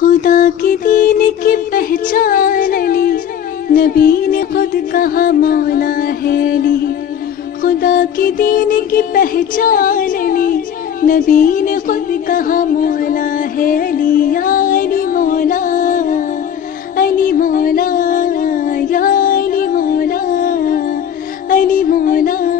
خدا کے دین کی پہچان علی، نبی نے خود کہا مولا ہے علی۔ خدا کے دین کی پہچان علی، نبی نے خود کہا مولا ہے علی۔ یا علی مولا، علی مولا، یا علی مولا، علی مولا۔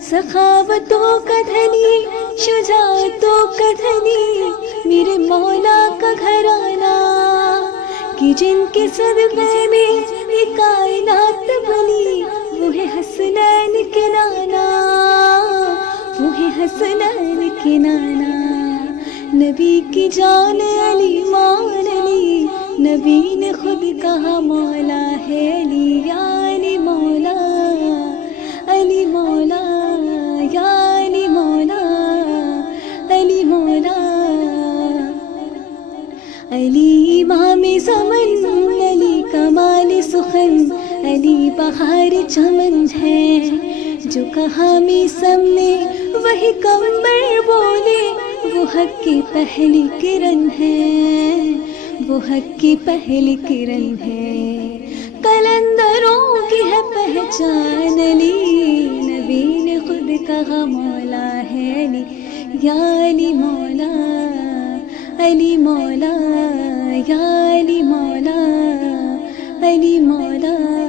سخاوتوں کا دھنی، شجاعتوں کا دھنی، میرے مولا کا گھرانہ، کہ جن کے صدقے میں یہ کائنات بنی، وہ ہے حسنین کے نانا، وہ ہے حسنین کے نانا۔ نبی کی جان علی، مان علی، نبی نے خود کہا مولا ہے علی۔ یا علی مولا، علی مولا، یا علی مولا، علی مولا۔ علی امام زمن، علی کمال سخن، علی بہار چمن ہے۔ جو کہا میسم نے وہی کمبر بولے، وہ حق کی پہلی کرن ہے، وہ حق کی پہلی کرن ہے۔ قلندروں کی ہے پہچان علی، نبی نے خود کہا مولا ہے علی۔ یا علی مولا، علی مولا، یا علی مولا، علی مولا۔